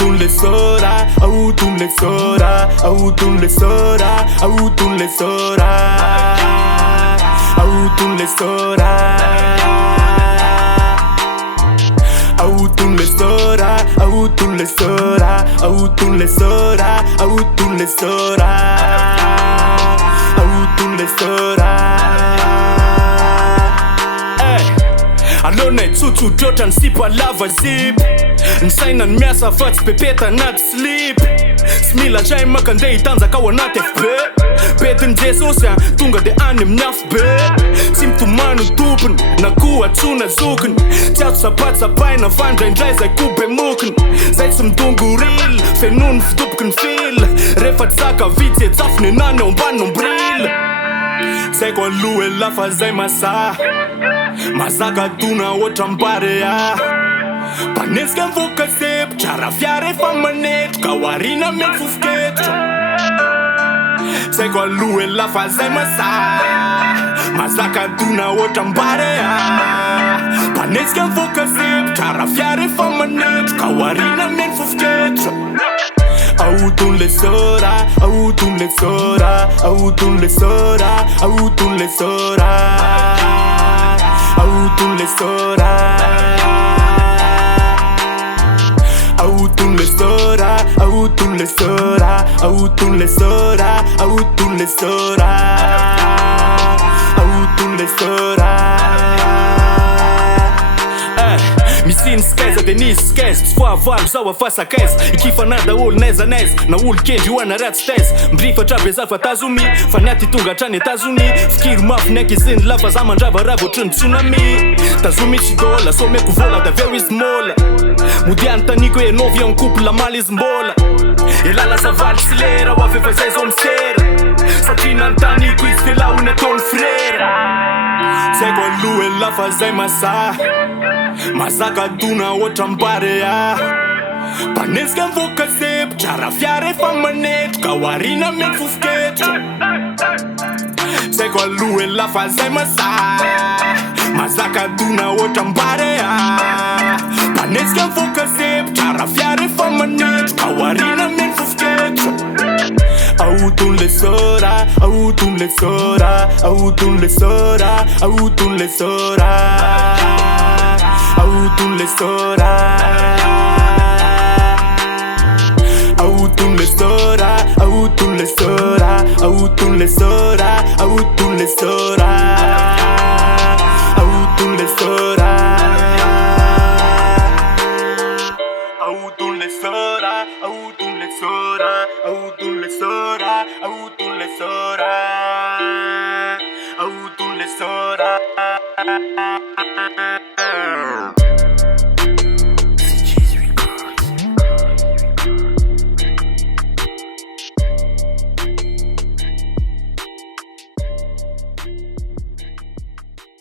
autumn le sora, autumn le sora, autumn le sora, autumn le sora, autumn le sora, autumn le sora, autumn le sora, autumn le sora, autumn le sora, autumn le sora. Alona itsotso drôtra ny sipa lava zip ny saina ny miasa fa tsy pepeta anaty slip sy mila tray makandeha hitanjaka ao anaty FB bedin'i Jesosy tonga de any amin'ny afo be tsy mitomano tompony na koa atsona zokiny tsy azo sapatsapaina fa ndraindray zay ko be mokiny zay tsy midongo ril fenony fitopoky ny fil rehefa tsaka vitsy etsafony anany ao ambany nombril zay ko aloha e lafa zay masa mazaka dona otra mbare panetsika mivoaka sepitra raha fiara efa manetroka ao arina mety fofoketitra zay ko aloha e lafa zay masa mazaka dona otra mbare panetsika mivoaka sepitra raha fiara efa manetroka ao arina mety fofoketitra autumn le sora, autumn le sora, autumn le sora, autumn le sora, autumn le sora, autumn le sora, autumn le sora, autumn le sora, autumn le sora, autumn le sora. Misy skaiza de nisy skaiza tsy foavalo zao afasa kaiza ikifanada olo naiza naiza na olo kendry hoana ratsy taiza mirifatra be za fa tazomi fa niaty tonga hatrany Etazonia fikiry mafy niaiky iziny lafa za mandravarava otrany tsunami tazomi tsy dôla someko vola da aveo izy mola mody antaniko hoe novy en couple mala izy mbola e lala zavaly sy lera ho avy efa zay zao misera satria nantaniko izy fe laony ataony frera zay ko aloha e lafa zay masa mazaka dona otra mbare panetsika mivoaka sepitra raha fiara efa manetroka ao arina mety fofoketitra zay ko aloha e lafa zay masa mazaka dona otra mbare panetsika mivoaka sepitra raha fiara efa manetroka ao arina mety fofoketitra autumn le sora, autumn le sora, autumn le sora, autumn le sora, autumn le sora, autumn le sora, autumn le sora, autumn le sora, autumn le sora, autumn le sora, autumn le sora, autumn le sora, autumn le sora, autumn le sora, autumn le sora.